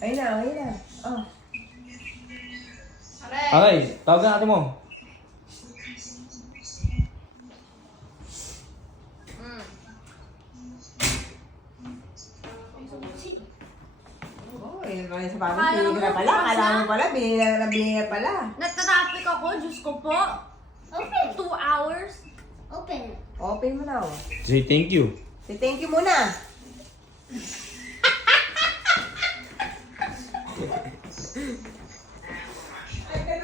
Ayun na, ayun na. Oh. Aray, tawagan natin mo. Oh, yun pala sa pamilya. Binili na pala. Akala mo pala, binili na pala. Nagtatraffic ako, Diyos ko po. Open. 2 hours. Open. Open mo na, oh. Say thank you. Say thank you muna.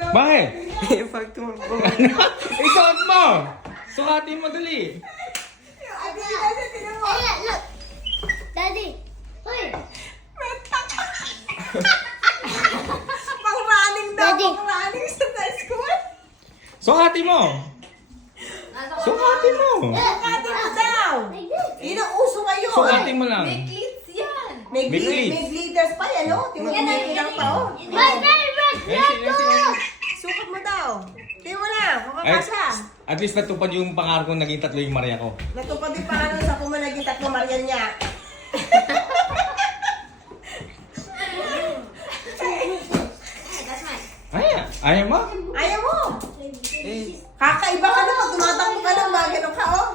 Bakit? Pag tumakbo. Isuot mo! Sukatin mo dali. Ay, hindi kasi tinamo. Hey, look. Daddy. Hoy. Pang running daw. Daddy. Pang running sa school. Sukatin mo! Sukatin mo! Sukatin mo daw. Like this. Yun ang uso ngayon. Sukatin mo lang. May cleats yan. May May cleats. may glitters pa yan, oh. Tinutulungan lang pa, oh. My favorite Yes. Sukat mo daw. Tingnan mo lang, kung Ay, kakasya. at least natupad yung pangarap kong naging tatlo yung Maria ko. Natupad din pa ano sa pumalaging tatlo Marian niya. That's mine. Ayaw mo? Ayaw mo. Eh, Kakaiba ka na pag tumatakbo ka na, mga ganun ka, oh.